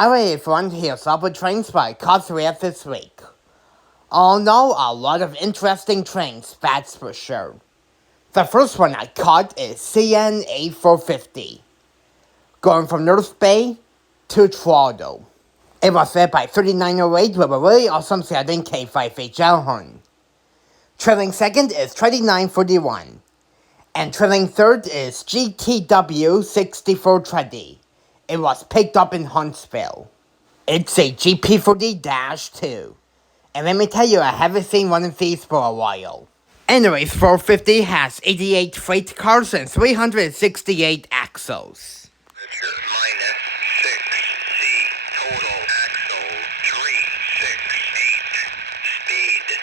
Alright everyone, here's all the trains I caught throughout this week. Oh no, a lot of interesting trains, that's for sure. The first one I caught is CN8450, going from North Bay to Toronto. It was led by 3908 with a really awesome sounding K5HL horn. Trailing second is 2941, and trailing third is GTW 6420. It was picked up in Huntsville. It's a GP40-2. And let me tell you, I haven't seen one of these for a while. Anyways, 450 has 88 freight cars and 368 axles. Richard, -6C, total axle 368, speed 35.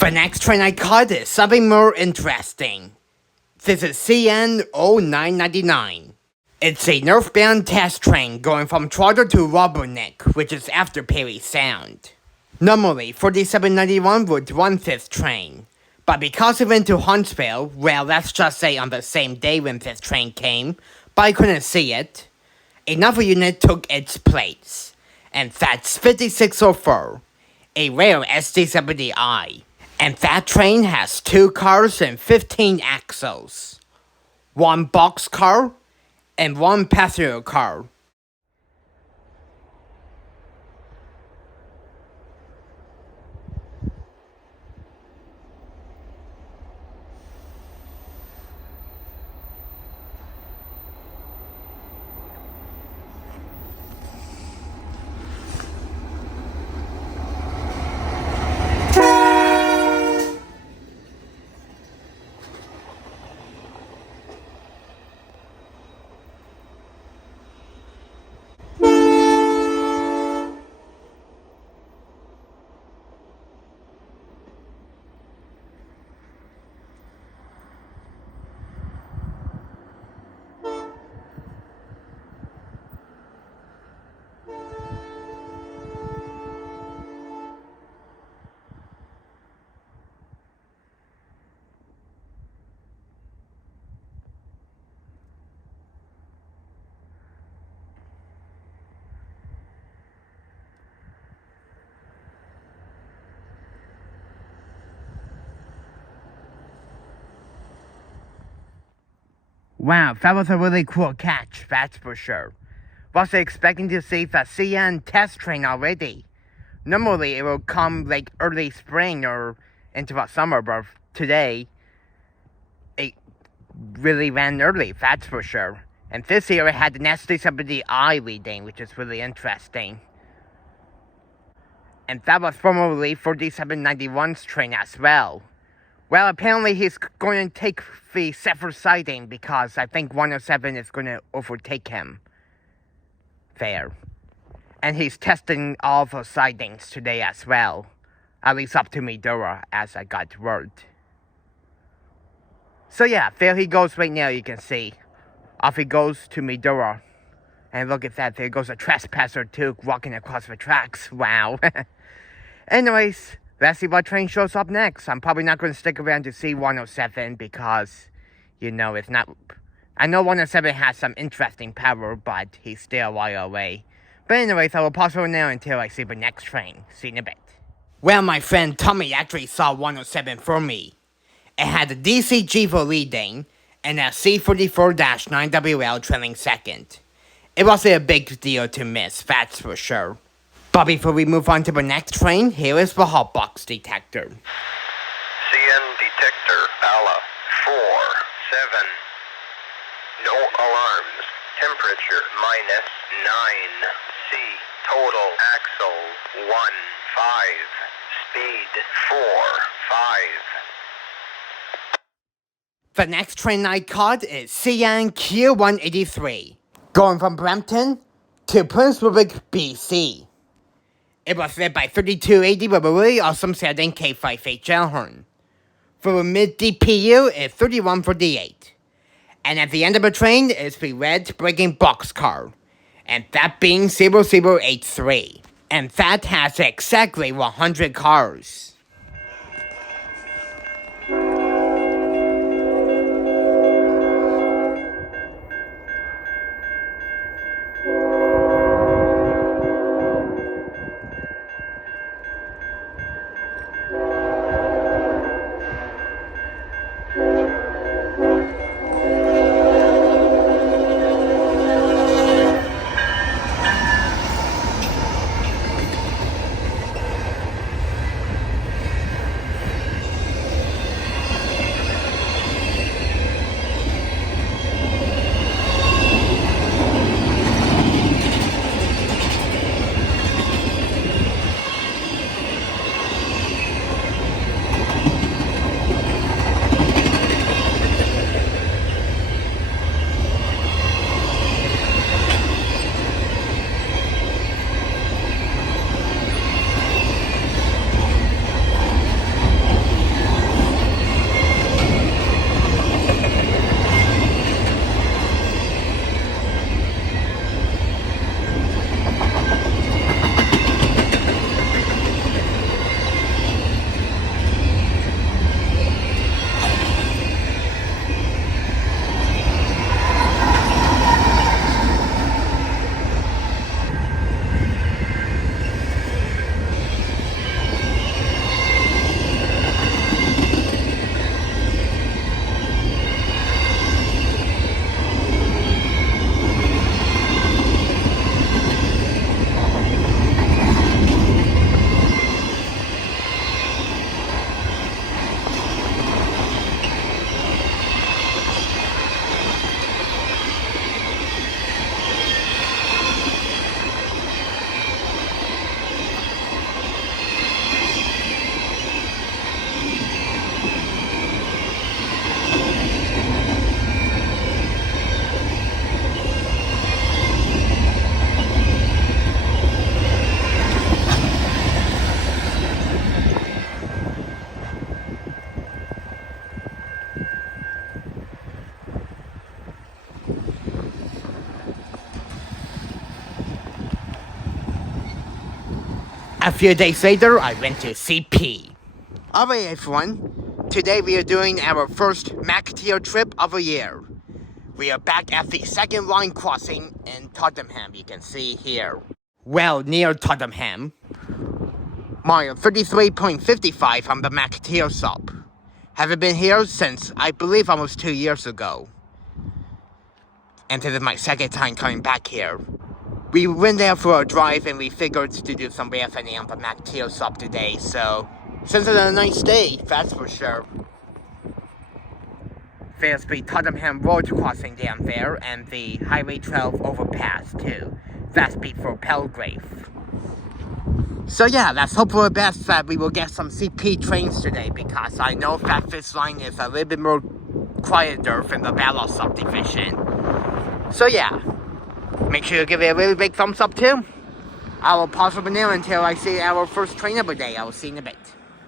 The next train I caught is something more interesting. This is CN0999. It's a northbound test train going from Toronto to Rubberneck, which is after Perry Sound. Normally, 4791 would run this train, but because it went to Huntsville, well, let's just say on the same day when this train came, but I couldn't see it, another unit took its place, and that's 5604, a rare SD70i. And that train has 2 cars and 15 axles, 1 boxcar, and 1 passenger car. Wow, that was a really cool catch, that's for sure. Wasn't expecting to see the CN test train already. Normally it will come like early spring or into the summer, but today it really ran early, that's for sure. And this year it had the ST70I leading, which is really interesting. And that was formerly 4791's train as well. Well, apparently he's going to take the Zephyr siding because I think 107 is going to overtake him there. And he's testing all the sidings today as well. At least up to Medora, as I got word. So yeah, there he goes right now, you can see. Off he goes to Medora. And look at that, there goes a trespasser too, walking across the tracks. Wow. Anyways, let's see what train shows up next. I'm probably not going to stick around to see 107 because, you know, it's not... I know 107 has some interesting power, but he's still a while away. But anyways, I will pause for now until I see the next train. See you in a bit. Well, my friend Tommy actually saw 107 for me. It had a DC Jivo leading and a C44-9WL trailing second. It wasn't a big deal to miss, that's for sure. But before we move on to the next train, here is the hotbox detector. CN detector, ALA 47. No alarms. Temperature -9. C. Total axle 1, 5. Speed 4, 5. The next train I caught is CN Q183, going from Brampton to Prince Rupert, BC. It was led by 3280 with a really awesome setting K58 Gellhorn. For the mid DPU is 3148. And at the end of the train is the red braking boxcar. And that being 0083. And that has exactly 100 cars. A few days later, I went to CP. Alright everyone, today we are doing our first McTeer trip of the year. We are back at the second line crossing in Tottenham, you can see here. Well, near Tottenham. Mile 33.55 on the McTeer sub. Haven't been here since, I believe, almost 2 years ago. and this is my second time coming back here. We went there for a drive and we figured to do some railfanning on the MacTeal sub today, so since it's a nice day, that's for sure. There's the Tottenham road crossing down there and the Highway 12 overpass too. That's before Belgrave. So yeah, let's hope for the best that we will get some CP trains today, because I know that this line is a little bit more quieter than the Ballot subdivision. So yeah, make sure you give it a really big thumbs up too. I will pause for now until I see our first train of the day. I will see you in a bit.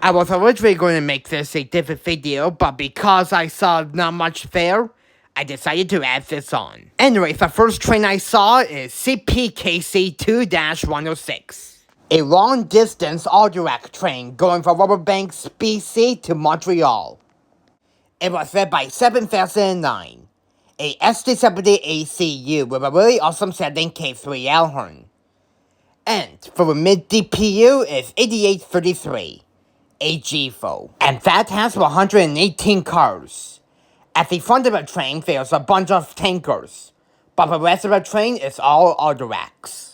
I was originally going to make this a different video, but because I saw not much there, I decided to add this on. Anyway, the first train I saw is CPKC 2-106. A long-distance all-direct train going from Riverbanks, BC to Montreal. It was led by 7009, a SD70 ACU with a really awesome setting K3 Alhorn. And for the mid-DPU is 8833, a GFO. And that has 118 cars. At the front of the train there's a bunch of tankers, but the rest of the train is all all-directs.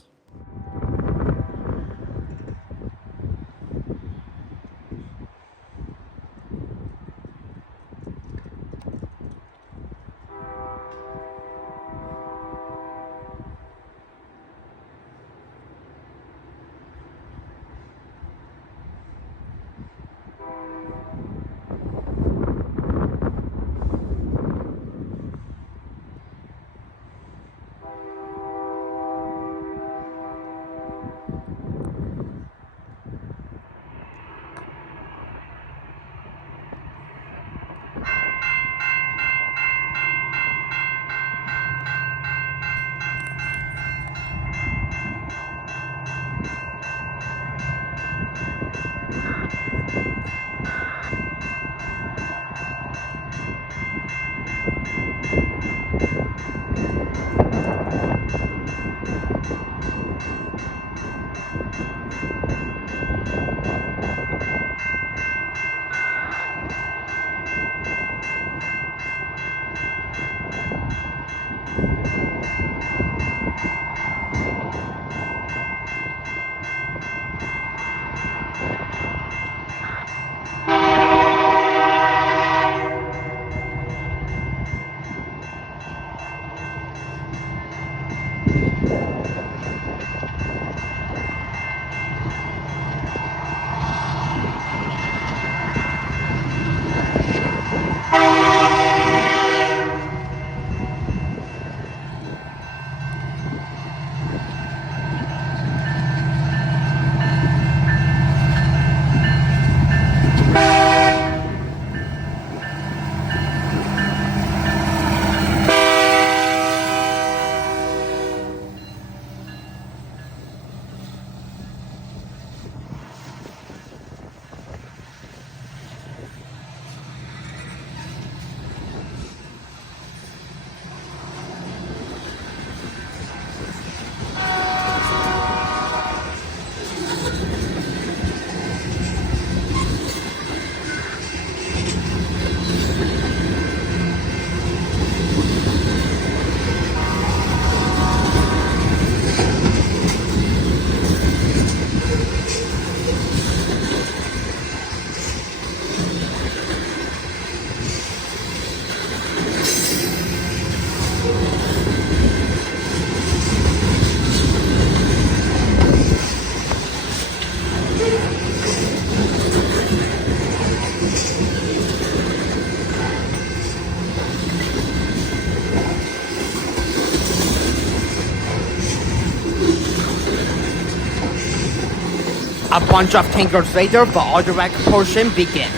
A bunch of tankers later, the all-direct portion begins.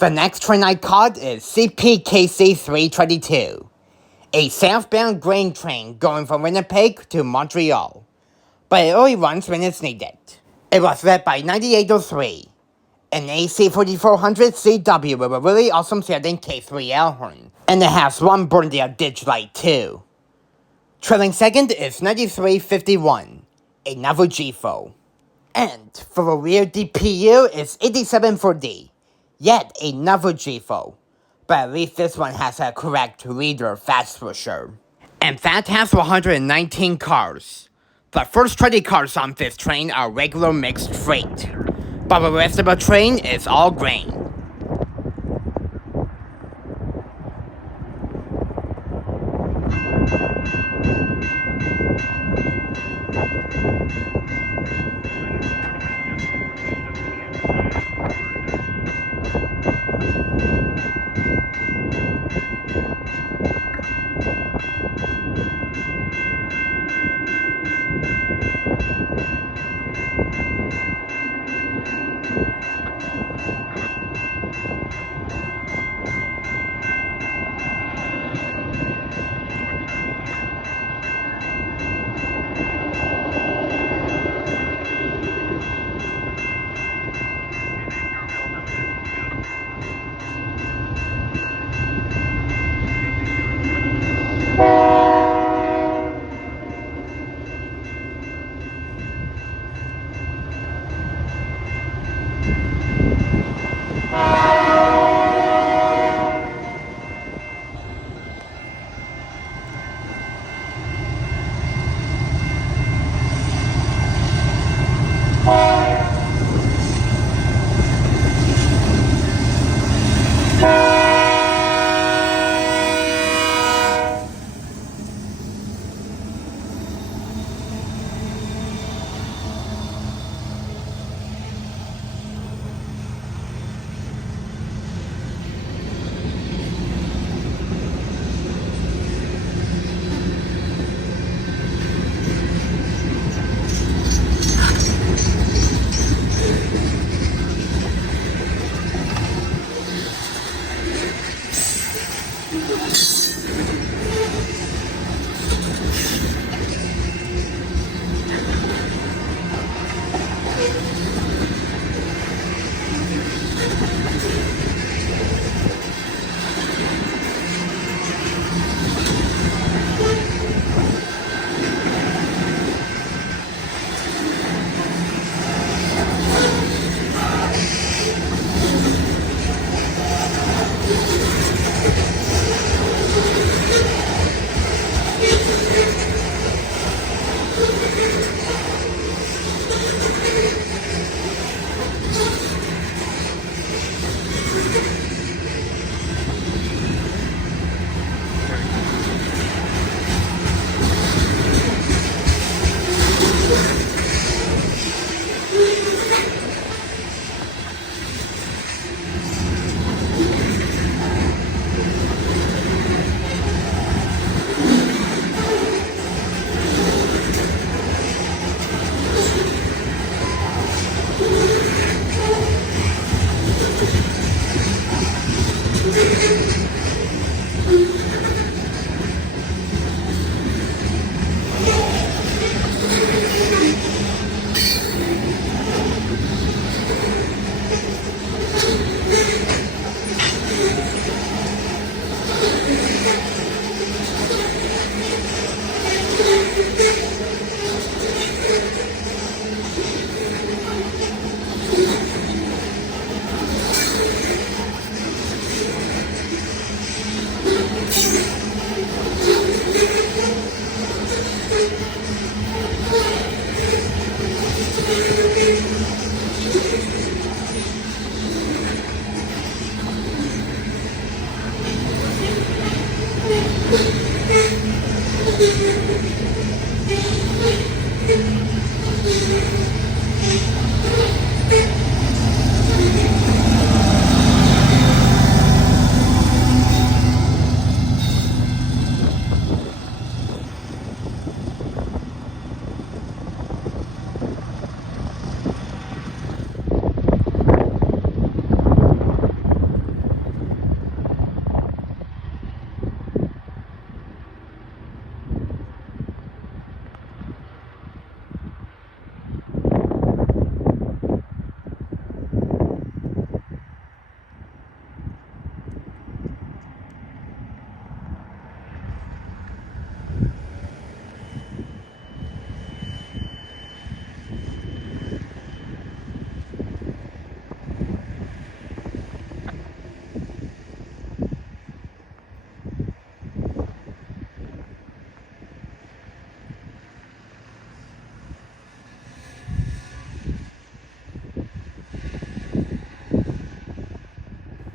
The next train I caught is CPKC 322, a southbound grain train going from Winnipeg to Montreal, but it only runs when it's needed. It was led by 9803, an AC4400 CW with a really awesome sounding K3L horn, and it has one Burndale ditch light too. Trailing second is 9351, a Navu GFO. And for the rear DPU is 8740, yet a Navu GFO, but at least this one has a correct reader, that's for sure. And that has 119 cars. The first 20 cars on this train are regular mixed freight, but the rest of the train is all grain.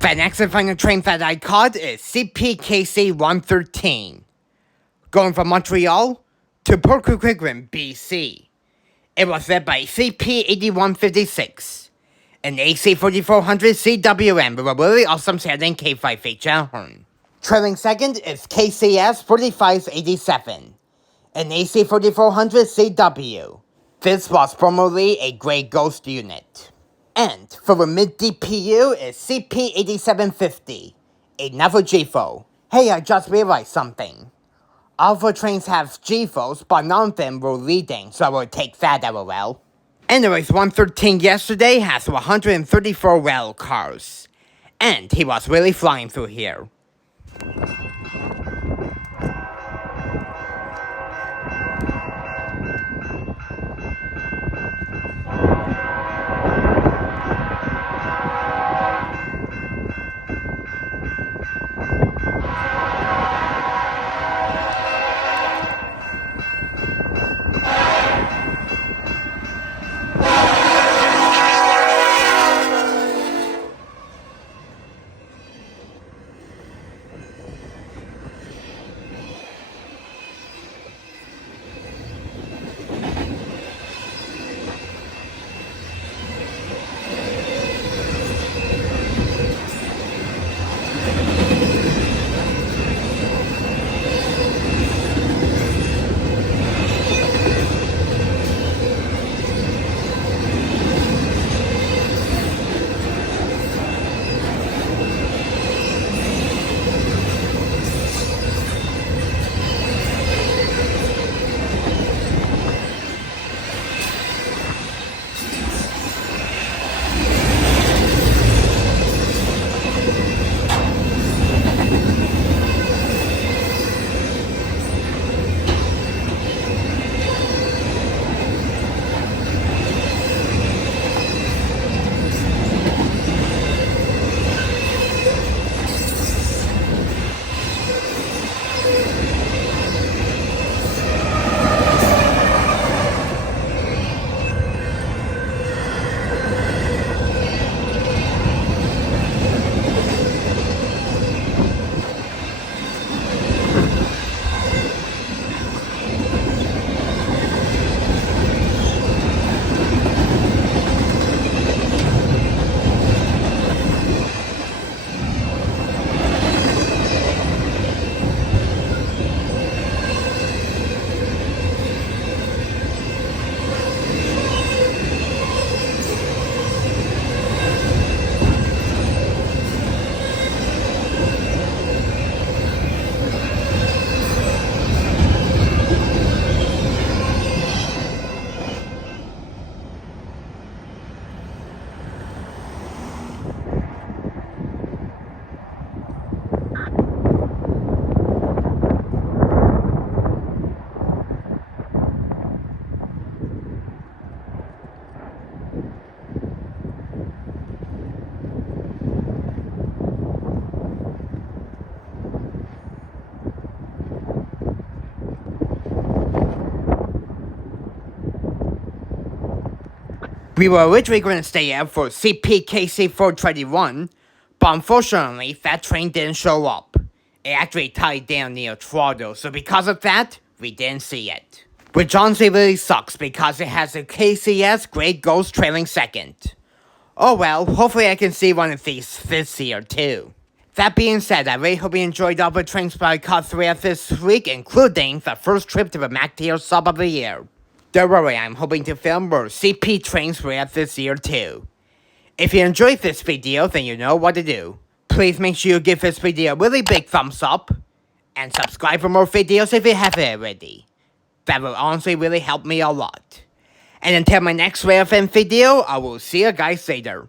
The next and final train that I caught is CPKC 113, going from Montreal to Port Coquitlam, BC. It was led by CP 8156, an AC 4400 CWM with a really awesome sounding K5H horn. Trailing second is KCS 4587, an AC 4400 CW. This was formerly a Grey Ghost unit. And for the mid-DPU is CP8750, another GFO. Hey, I just realized something. All the trains have GFOs, but none of them were leading, so I will take that LOL. Anyways, 113 yesterday has 134 rail cars. And he was really flying through here. We were originally going to stay out for CPKC 421, but unfortunately that train didn't show up. It actually tied down near Toronto, so because of that, we didn't see it. Which honestly really sucks because it has a KCS Grey Ghost trailing second. Oh well, hopefully I can see one of these this year too. That being said, I really hope you enjoyed all the trains that I caught throughout this week, including the first trip to the Mac Tier sub of the year. Don't worry, I'm hoping to film more CP trains throughout this year too. If you enjoyed this video, then you know what to do. Please make sure you give this video a really big thumbs up, and subscribe for more videos if you haven't already. That will honestly really help me a lot. And until my next Railfanning video, I will see you guys later.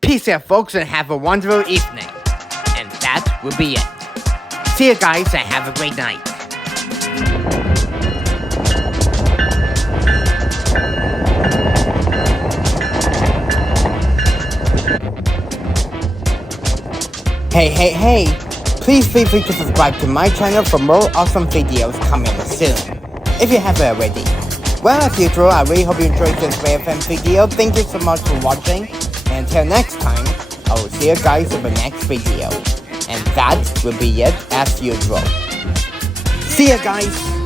Peace out folks and have a wonderful evening. And that will be it. See you guys and have a great night. Hey, please feel free to subscribe to my channel for more awesome videos coming soon, if you haven't already. Well, as usual, I really hope you enjoyed this Railfanning video. Thank you so much for watching, and until next time, I will see you guys in the next video. And that will be it as usual. See ya guys!